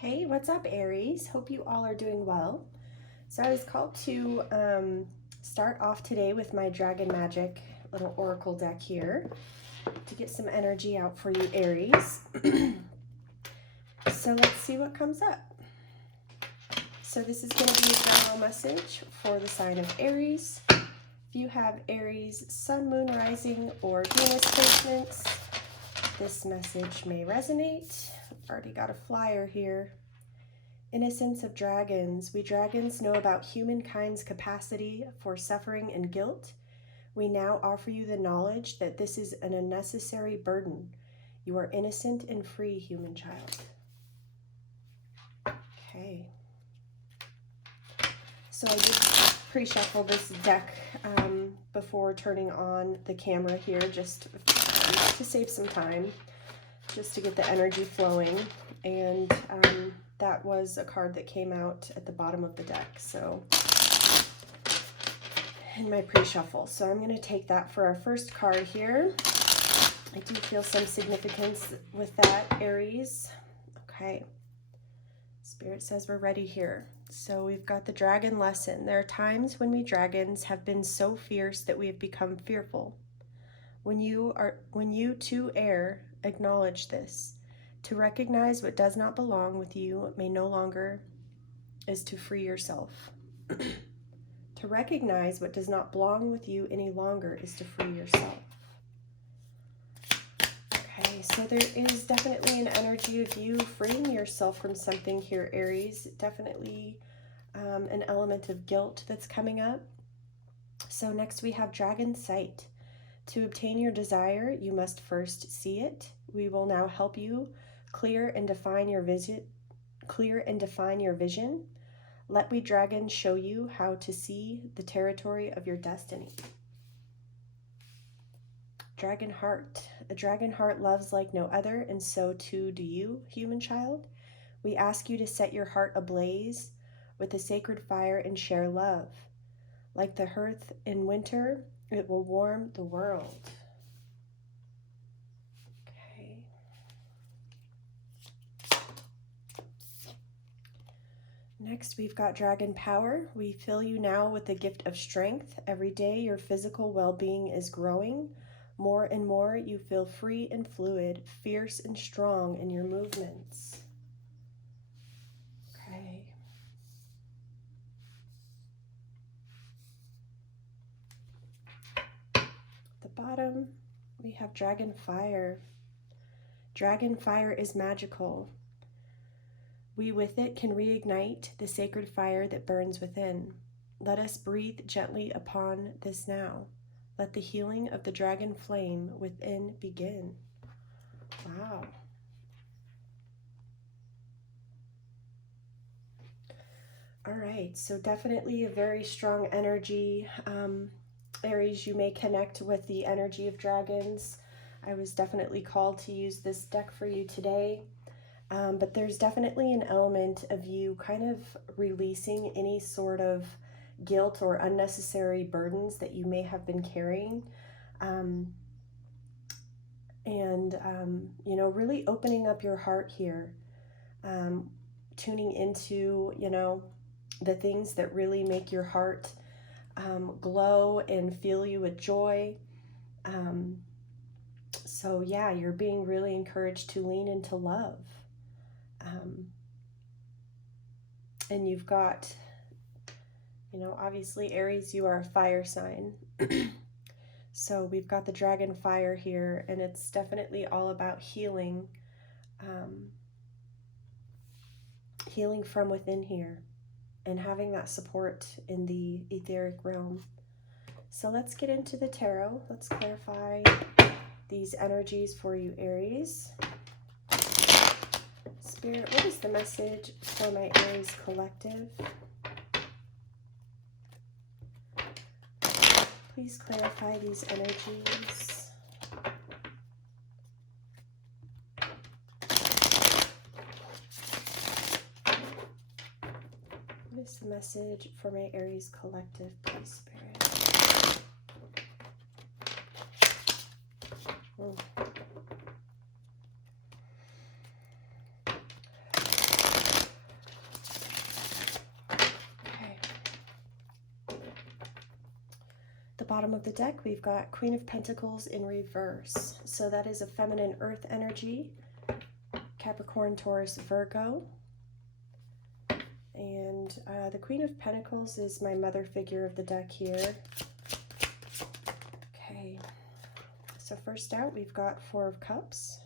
Hey, what's up, Aries? Hope you all are doing well. So I was called to start off today with my Dragon Magic little oracle deck here to get some energy out for you, Aries. So let's see what comes up. So this is going to be a general message for the sign of Aries. If you have Aries, Sun, Moon, Rising, or Venus placements, this message may resonate. I've already got a flyer here. Innocence of dragons. We dragons know about humankind's capacity for suffering and guilt. We now offer you the knowledge that this is an unnecessary burden. You are innocent and free, human child. Okay. So I did pre-shuffle this deck before turning on the camera here, just to save some time, just to get the energy flowing. And that was a card that came out at the bottom of the deck, so in my pre-shuffle. So I'm going to take that for our first card here. I do feel some significance with that, Aries. Okay. Spirit says we're ready here. So we've got the dragon lesson. There are times when we dragons have been so fierce that we have become fearful. When you too err, acknowledge this. To recognize what does not belong with you may no longer is to free yourself. To recognize what does not belong with you any longer is to free yourself. Okay, so there is definitely an energy of you freeing yourself from something here, Aries. Definitely an element of guilt that's coming up. So next we have Dragon Sight. To obtain your desire, you must first see it. We will now help you clear and define your vision. Let we dragons show you how to see the territory of your destiny. Dragon Heart. A dragon heart loves like no other, and so too do you, human child. We ask you to set your heart ablaze with the sacred fire and share love. Like the hearth in winter, it will warm the world. Okay. Next, we've got Dragon Power. We fill you now with the gift of strength. Every day, your physical well-being is growing. More and more, you feel free and fluid, fierce and strong in your movements. Okay. At the bottom, we have Dragon Fire. Dragon Fire is magical. We with it can reignite the sacred fire that burns within. Let us breathe gently upon this now. Let the healing of the dragon flame within begin. Wow. All right, so definitely a very strong energy. Aries, you may connect with the energy of dragons. I was definitely called to use this deck for you today. But there's definitely an element of you kind of releasing any sort of guilt or unnecessary burdens that you may have been carrying. You know, really opening up your heart here, tuning into, you know, the things that really make your heart glow and fill you with joy. So yeah, you're being really encouraged to lean into love. And you've got, you know, obviously Aries, you are a fire sign. So we've got the dragon fire here, and it's definitely all about healing, healing from within here and having that support in the etheric realm. So let's get into the tarot. Let's clarify these energies for you, Aries. Spirit, what is the message for my Aries collective? Please clarify these energies. What is the message for my Aries collective, please, Spirit? bottom of the deck, we've got Queen of Pentacles in reverse. So that is a feminine earth energy, Capricorn, Taurus, Virgo. And the Queen of Pentacles is my mother figure of the deck here. Okay, so first out, we've got Four of Cups.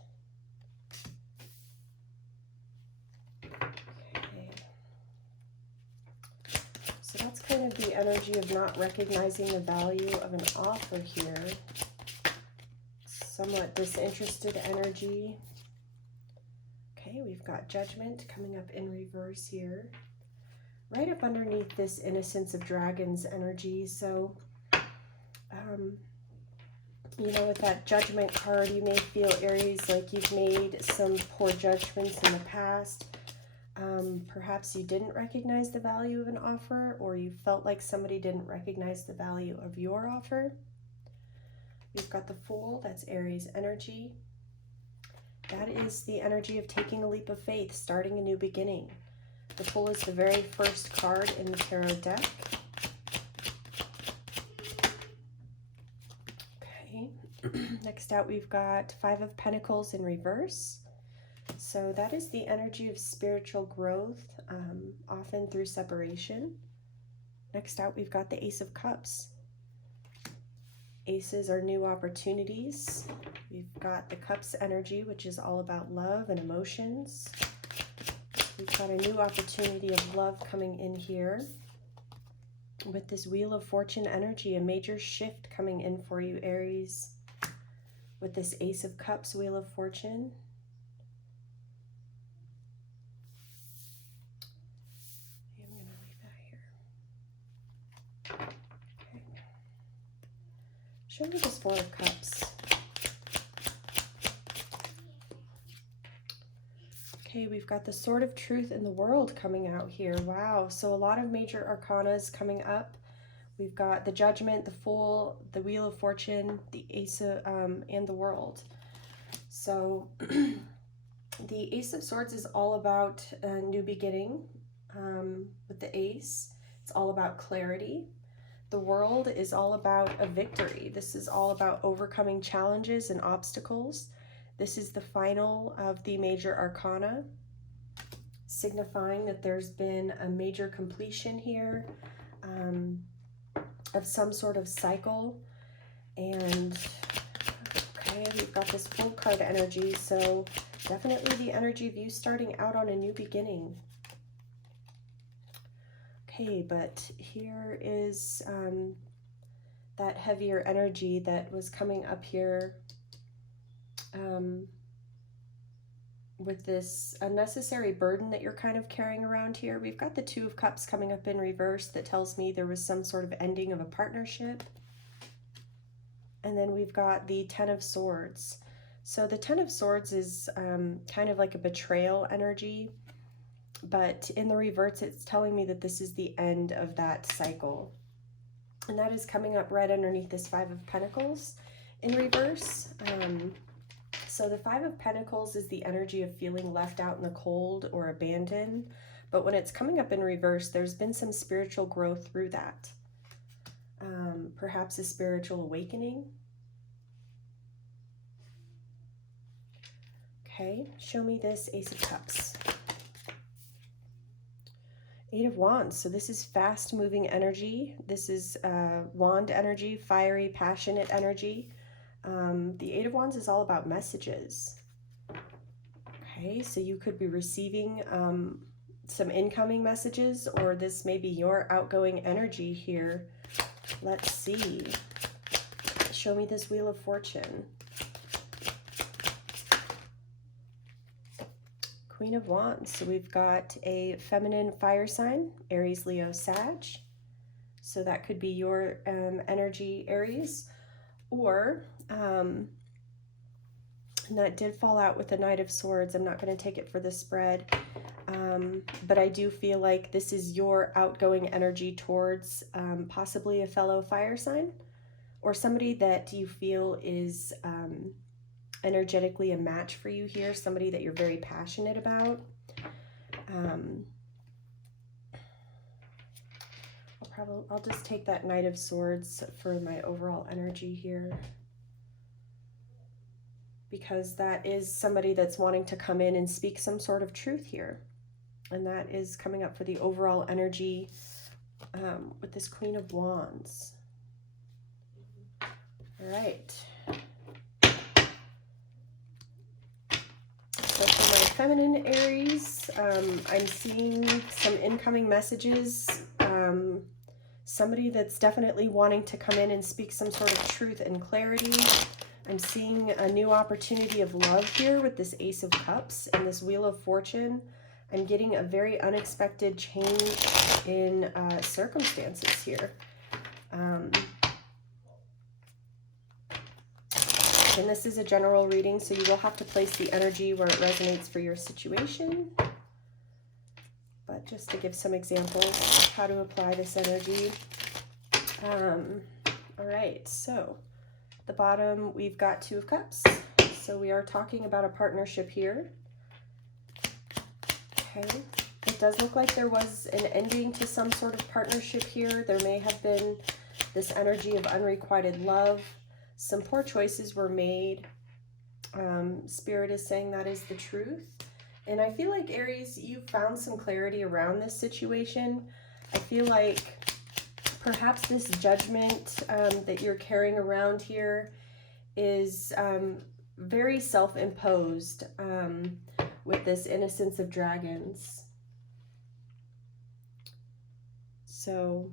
Okay. So that's kind of the energy of not recognizing the value of an offer here. Somewhat disinterested energy. Okay, we've got Judgment coming up in reverse here. Right up underneath this Innocence of Dragons energy. So, you know, with that Judgment card, you may feel, Aries, like you've made some poor judgments in the past. Perhaps you didn't recognize the value of an offer, or you felt like somebody didn't recognize the value of your offer. We've got the Fool, that's Aries energy. That is the energy of taking a leap of faith, starting a new beginning. The Fool is the very first card in the tarot deck. Okay, next out we've got Five of Pentacles in reverse. So that is the energy of spiritual growth, often through separation. Next out we've got the Ace of Cups. Aces are new opportunities. We've got the Cups energy, which is all about love and emotions. We've got a new opportunity of love coming in here. With this Wheel of Fortune energy, a major shift coming in for you, Aries. With this Ace of Cups, Wheel of Fortune. I'm going to leave that here. Okay. Show me this Four of Cups. Okay, we've got the Sword of Truth in the World coming out here. Wow, so a lot of major arcanas coming up. We've got the Judgment, the Fool, the Wheel of Fortune, the Ace of, and the World. So the Ace of Swords is all about a new beginning. With the Ace, it's all about clarity. The World is all about a victory. This is all about overcoming challenges and obstacles. This is the final of the major arcana, signifying that there's been a major completion here of some sort of cycle. And okay, we've got this Fool card energy, so definitely the energy of you starting out on a new beginning. Okay, but here is that heavier energy that was coming up here. With this unnecessary burden that you're kind of carrying around here. We've got the Two of Cups coming up in reverse that tells me there was some sort of ending of a partnership. And then we've got the Ten of Swords. So the Ten of Swords is kind of like a betrayal energy, but in the reverse it's telling me that this is the end of that cycle. And that is coming up right underneath this Five of Pentacles in reverse. So the Five of Pentacles is the energy of feeling left out in the cold or abandoned. But when it's coming up in reverse, there's been some spiritual growth through that. Perhaps a spiritual awakening. Okay, show me this Ace of Cups. Eight of Wands. So this is fast-moving energy. This is wand energy, fiery, passionate energy. The Eight of Wands is all about messages. Okay, so you could be receiving some incoming messages, or this may be your outgoing energy here. Let's see. Show me this Wheel of Fortune. Queen of Wands. So we've got a feminine fire sign, Aries, Leo, Sag. So that could be your energy, Aries. Or, and that did fall out with the Knight of Swords. I'm not going to take it for the spread. But I do feel like this is your outgoing energy towards possibly a fellow fire sign or somebody that you feel is energetically a match for you here, somebody that you're very passionate about. I'll I'll just take that Knight of Swords for my overall energy here, because that is somebody that's wanting to come in and speak some sort of truth here. And that is coming up for the overall energy with this Queen of Wands. All right. So for my feminine Aries, I'm seeing some incoming messages. Somebody that's definitely wanting to come in and speak some sort of truth and clarity. I'm seeing a new opportunity of love here with this Ace of Cups and this Wheel of Fortune. I'm getting a very unexpected change in circumstances here. And this is a general reading, so you will have to place the energy where it resonates for your situation. But just to give some examples of how to apply this energy. All right, so at the bottom we've got Two of Cups. So we are talking about a partnership here. Okay, it does look like there was an ending to some sort of partnership here. There may have been this energy of unrequited love. Some poor choices were made. Spirit is saying that is the truth. And I feel like, Aries, you found some clarity around this situation. I feel like perhaps this judgment that you're carrying around here is very self-imposed with this Innocence of Dragons. So,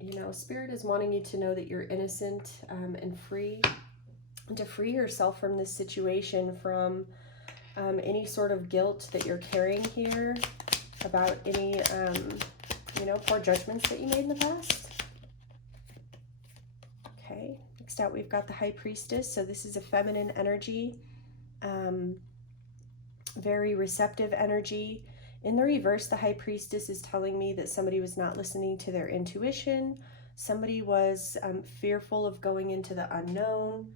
you know, Spirit is wanting you to know that you're innocent and free, and to free yourself from this situation, from any sort of guilt that you're carrying here about any, you know, poor judgments that you made in the past. Okay, next out we've got the High Priestess. So this is a feminine energy, very receptive energy. In the reverse, the High Priestess is telling me that somebody was not listening to their intuition. Somebody was fearful of going into the unknown.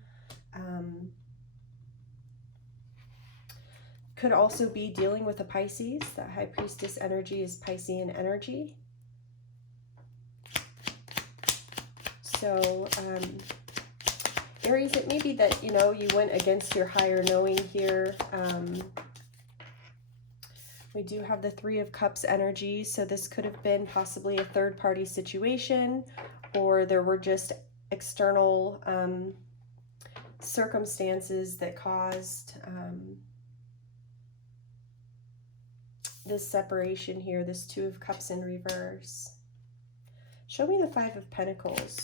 Could also be dealing with a Pisces. The High Priestess energy is Piscean energy. So, Aries, it may be that, you know, you went against your higher knowing here. We do have the Three of Cups energy, so this could have been possibly a third-party situation, or there were just external circumstances that caused this separation here, this Two of Cups in reverse. Show me the Five of Pentacles.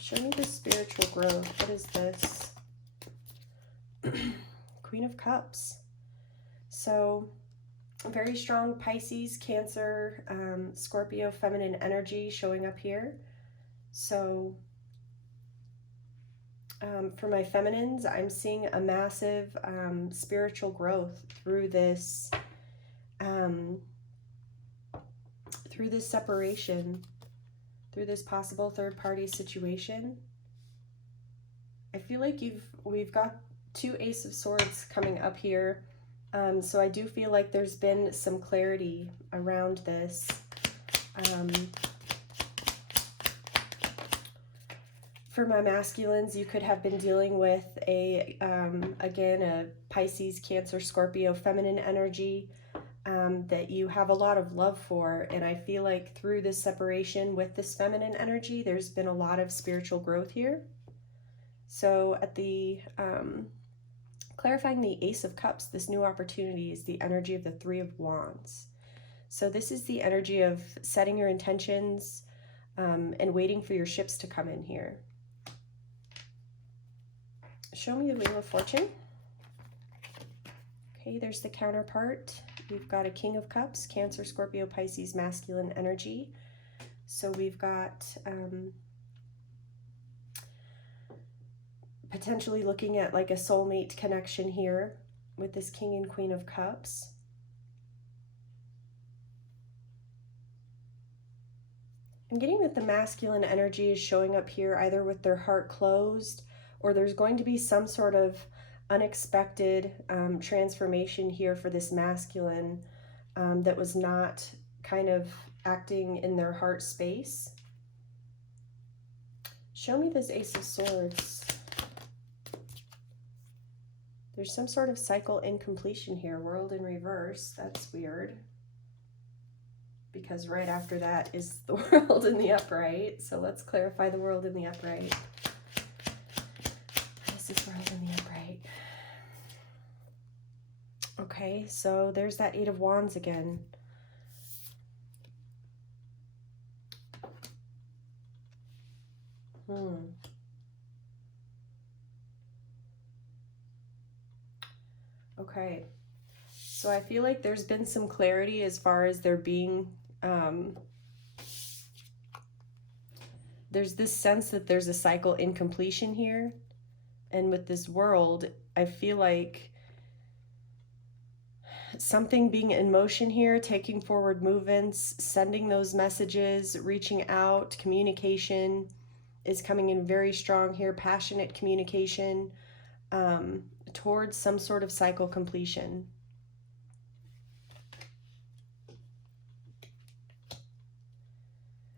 Show me the spiritual growth. What is this? Queen of Cups. So, very strong Pisces, Cancer, Scorpio feminine energy showing up here. So, for my feminines, I'm seeing a massive spiritual growth through this separation, through this possible third-party situation. I feel like we've got two Ace of Swords coming up here. So I do feel like there's been some clarity around this. For my masculines, you could have been dealing with again, a Pisces, Cancer, Scorpio feminine energy that you have a lot of love for. And I feel like through this separation with this feminine energy, there's been a lot of spiritual growth here. So at the clarifying the Ace of Cups, this new opportunity is the energy of the Three of Wands. So this is the energy of setting your intentions and waiting for your ships to come in here. Show me the Wheel of Fortune. Okay, there's the counterpart. We've got a King of Cups, Cancer, Scorpio, Pisces, masculine energy. So we've got potentially looking at like a soulmate connection here with this King and Queen of Cups. I'm getting that the masculine energy is showing up here either with their heart closed, or there's going to be some sort of unexpected transformation here for this masculine that was not kind of acting in their heart space. Show me this Ace of Swords. There's some sort of cycle incompletion here. World in reverse. That's weird. Because right after that is the World in the upright. So let's clarify the World in the upright. This is World in the upright. Okay, so there's that Eight of Wands again. Okay, so I feel like there's been some clarity as far as there being, there's this sense that there's a cycle incompletion here. And with this World, I feel like something being in motion here, taking forward movements, sending those messages, reaching out, communication is coming in very strong here, passionate communication towards some sort of cycle completion.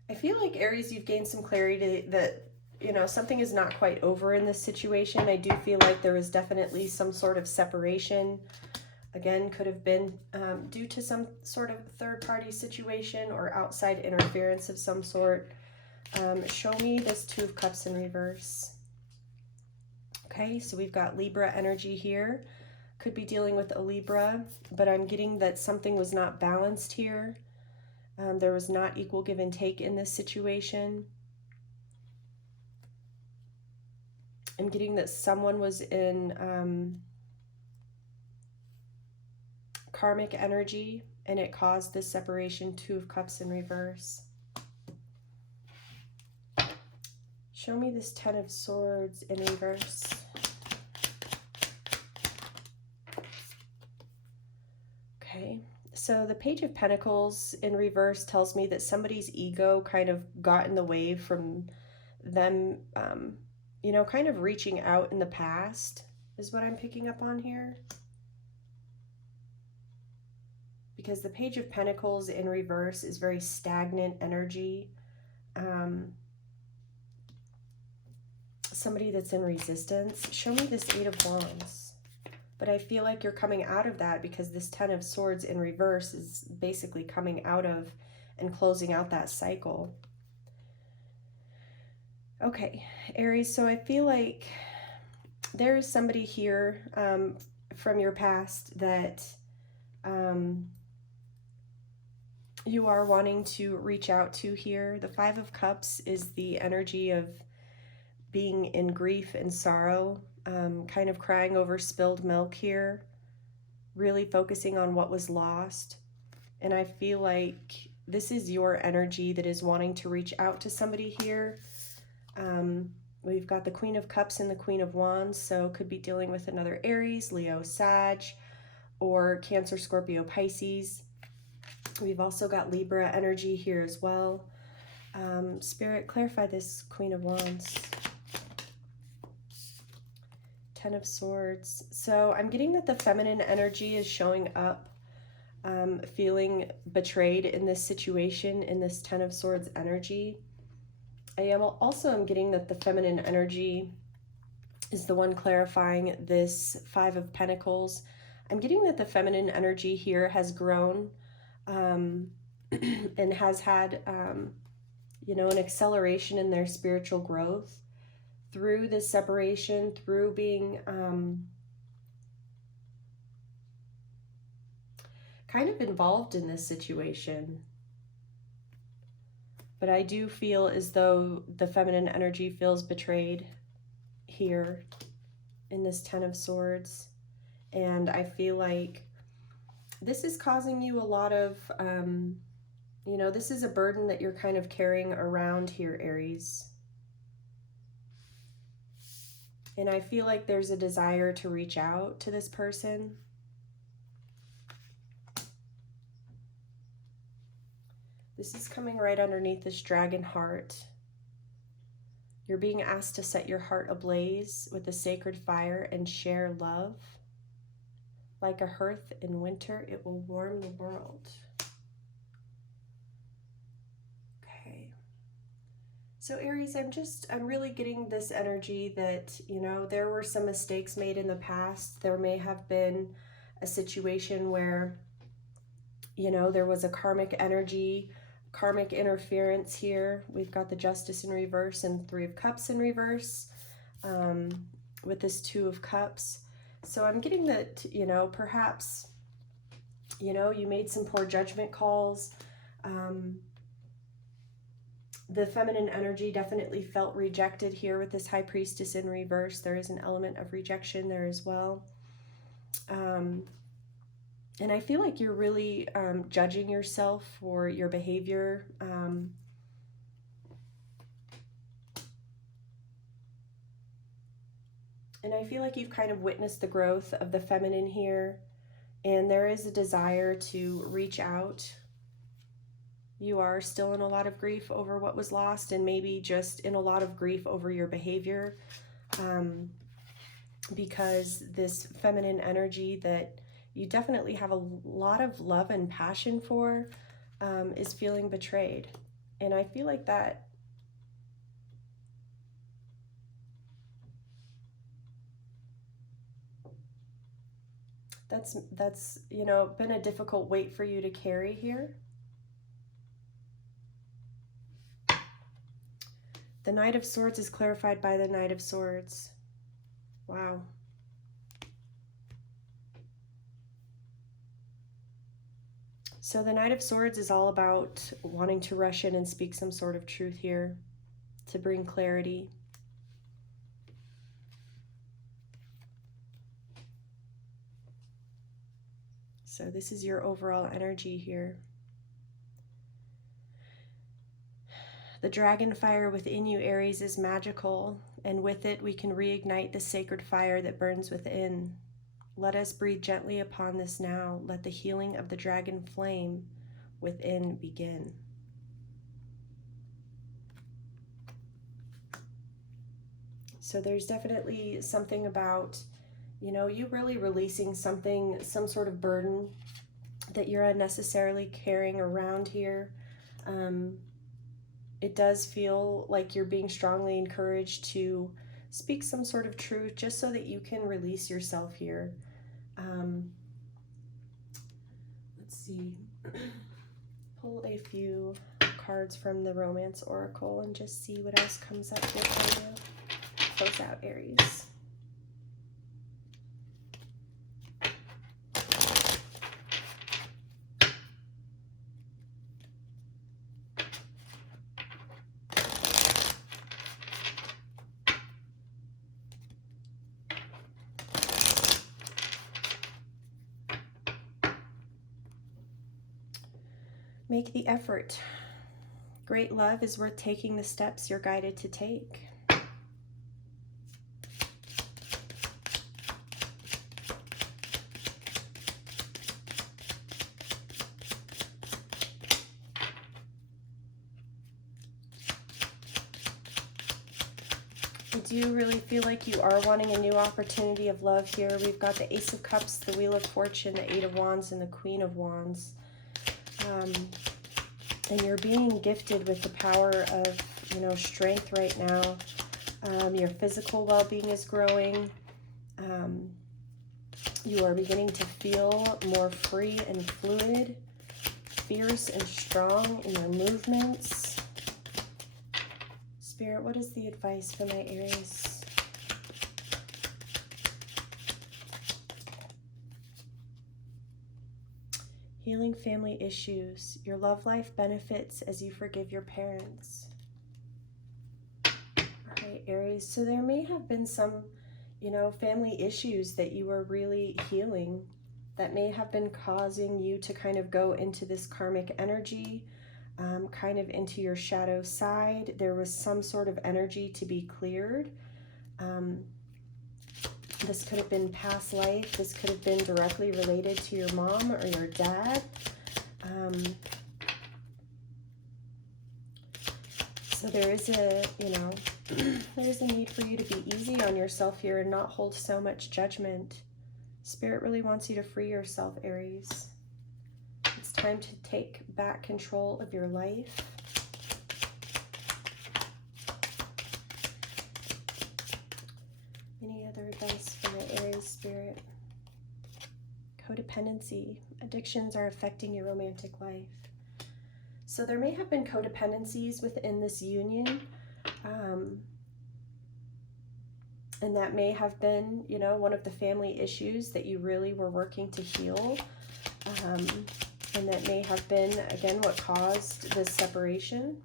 I feel like, Aries, you've gained some clarity that, you know, something is not quite over in this situation. I do feel like there was definitely some sort of separation. Again, could have been due to some sort of third-party situation or outside interference of some sort. Show me this Two of Cups in reverse. Okay, so we've got Libra energy here. Could be dealing with a Libra, but I'm getting that something was not balanced here. There was not equal give and take in this situation. I'm getting that someone was in karmic energy and it caused this separation. Two of Cups in reverse. Show me this Ten of Swords in reverse. Okay, so the Page of Pentacles in reverse tells me that somebody's ego kind of got in the way from them, you know, kind of reaching out in the past is what I'm picking up on here. Because the Page of Pentacles in reverse is very stagnant energy. Somebody that's in resistance. Show me this Eight of Wands. But I feel like you're coming out of that because this Ten of Swords in reverse is basically coming out of and closing out that cycle. Okay, Aries, so I feel like there is somebody here from your past that you are wanting to reach out to here. The Five of Cups is the energy of being in grief and sorrow, kind of crying over spilled milk here, really focusing on what was lost. And I feel like this is your energy that is wanting to reach out to somebody here. We've got the Queen of Cups and the Queen of Wands, so could be dealing with another Aries, Leo, Sag, or Cancer, Scorpio, Pisces. We've also got Libra energy here as well. Spirit, clarify this Queen of Wands. Ten of Swords. So I'm getting that the feminine energy is showing up, feeling betrayed in this situation, in this Ten of Swords energy. I am getting that the feminine energy is the one clarifying this Five of Pentacles. I'm getting that the feminine energy here has grown and has had, you know, an acceleration in their spiritual growth through this separation, through being kind of involved in this situation. But I do feel as though the feminine energy feels betrayed here in this Ten of Swords. And I feel like this is causing you a lot of, you know, this is a burden that you're kind of carrying around here, Aries. And I feel like there's a desire to reach out to this person. This is coming right underneath this dragon heart. You're being asked to set your heart ablaze with a sacred fire and share love. Like a hearth in winter, it will warm the world. So Aries, I'm really getting this energy that, you know, there were some mistakes made in the past. There may have been a situation where, you know, there was a karmic energy, karmic interference here. We've got the Justice in reverse and Three of Cups in reverse, with this Two of Cups. So I'm getting that, you know, perhaps, you know, you made some poor judgment calls. The feminine energy definitely felt rejected here with this High Priestess in reverse. There is an element of rejection there as well. And I feel like you're really judging yourself for your behavior. And I feel like you've kind of witnessed the growth of the feminine here. And there is a desire to reach out. You are still in a lot of grief over what was lost, and maybe just in a lot of grief over your behavior, because this feminine energy that you definitely have a lot of love and passion for is feeling betrayed. And I feel like that's you know, been a difficult weight for you to carry here. The Knight of Swords is clarified by the Knight of Swords. Wow. So the Knight of Swords is all about wanting to rush in and speak some sort of truth here to bring clarity. So this is your overall energy here. The dragon fire within you, Aries, is magical, and with it we can reignite the sacred fire that burns within. Let us breathe gently upon this now. Let the healing of the dragon flame within begin. So there's definitely something about, you know, you really releasing something, some sort of burden that you're unnecessarily carrying around here. It does feel like you're being strongly encouraged to speak some sort of truth just so that you can release yourself here. Let's see. Pull a few cards from the Romance Oracle and just see what else comes up here for you. Close out, Aries. Make the effort. Great love is worth taking the steps you're guided to take. I do really feel like you are wanting a new opportunity of love here. We've got the Ace of Cups, the Wheel of Fortune, the Eight of Wands, and the Queen of Wands. And you're being gifted with the power of, you know, strength right now. Your physical well-being is growing. You are beginning to feel more free and fluid, fierce and strong in your movements. Spirit, what is the advice for my Aries? Healing family issues. Your love life benefits as you forgive your parents. All right, Aries. So there may have been some, you know, family issues that you were really healing that may have been causing you to kind of go into this karmic energy, kind of into your shadow side. There was some sort of energy to be cleared. This could have been past life. This could have been directly related to your mom or your dad. So there is a, you know, there is a need for you to be easy on yourself here and not hold so much judgment. Spirit really wants you to free yourself, Aries. It's time to take back control of your life. other advice for my Aries spirit? Codependency. Addictions are affecting your romantic life. So there may have been codependencies within this union. And that may have been, you know, one of the family issues that you really were working to heal. And that may have been, again, what caused this separation.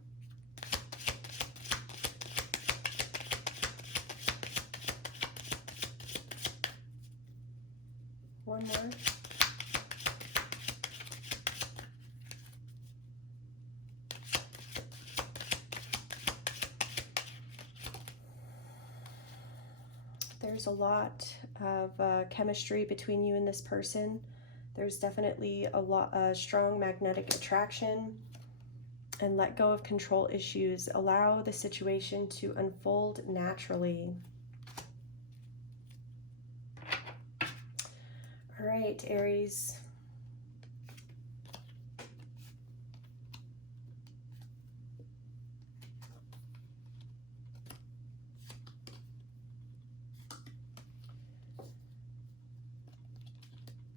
One more. There's a lot of chemistry between you and this person. There's definitely a strong magnetic attraction. And let go of control issues. Allow the situation to unfold naturally. All right, Aries.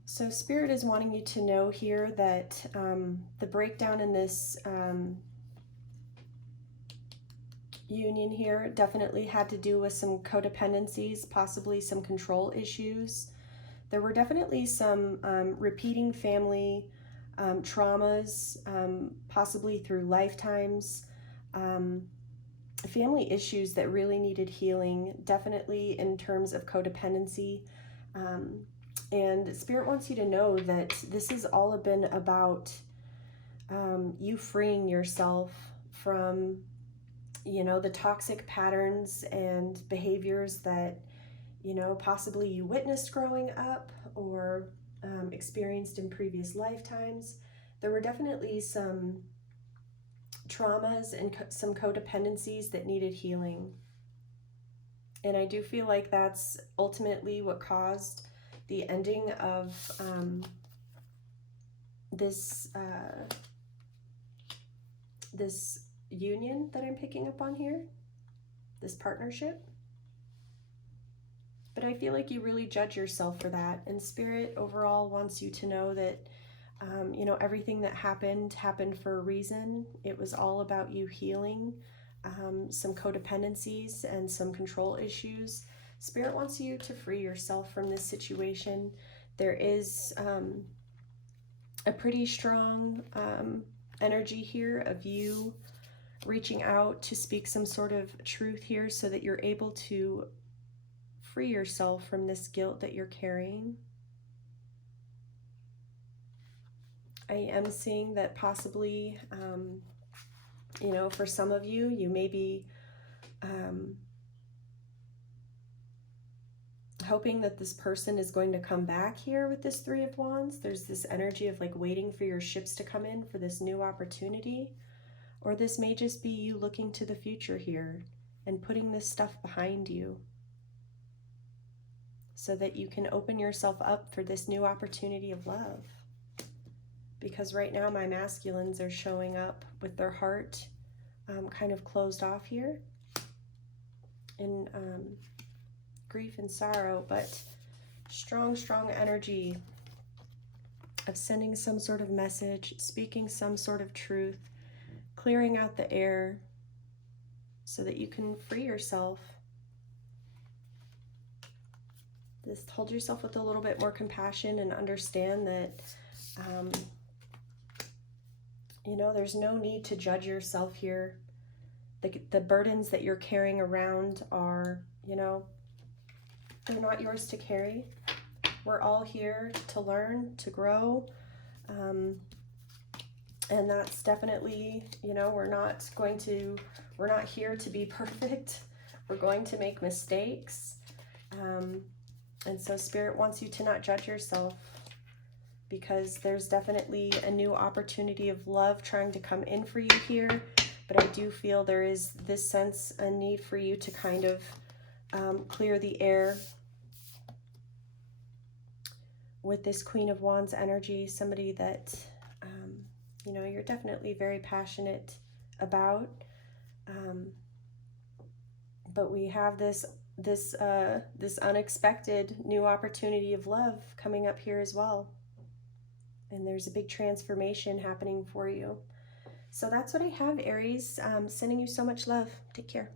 So Spirit is wanting you to know here that the breakdown in this union here definitely had to do with some codependencies, possibly some control issues. There were definitely some repeating family traumas, possibly through lifetimes, family issues that really needed healing, definitely in terms of codependency. And Spirit wants you to know that this has all been about you freeing yourself from, you know, the toxic patterns and behaviors that, you know, possibly you witnessed growing up or experienced in previous lifetimes. There were definitely some traumas and some codependencies that needed healing. And I do feel like that's ultimately what caused the ending of this union that I'm picking up on here, this partnership. But I feel like you really judge yourself for that. And Spirit overall wants you to know that, you know, everything that happened for a reason. It was all about you healing some codependencies and some control issues. Spirit wants you to free yourself from this situation. There is a pretty strong energy here of you reaching out to speak some sort of truth here so that you're able to free yourself from this guilt that you're carrying. I am seeing that possibly, you know, for some of you, you may be hoping that this person is going to come back here with this Three of Wands. There's this energy of like waiting for your ships to come in for this new opportunity. Or this may just be you looking to the future here and putting this stuff behind you so that you can open yourself up for this new opportunity of love. Because right now my masculines are showing up with their heart kind of closed off here in grief and sorrow, but strong energy of sending some sort of message, speaking some sort of truth, clearing out the air so that you can free yourself. Just hold yourself with a little bit more compassion and understand that, you know, there's no need to judge yourself here. The burdens that you're carrying around are, you know, they're not yours to carry. We're all here to learn, to grow. And that's definitely, you know, we're not here to be perfect. We're going to make mistakes. And so Spirit wants you to not judge yourself, because there's definitely a new opportunity of love trying to come in for you here. But I do feel there is this sense, a need for you to kind of clear the air with this Queen of Wands energy, somebody that, you know, you're definitely very passionate about. But we have this this unexpected new opportunity of love coming up here as well. And there's a big transformation happening for you. So that's what I have, Aries. Sending you so much love. Take care.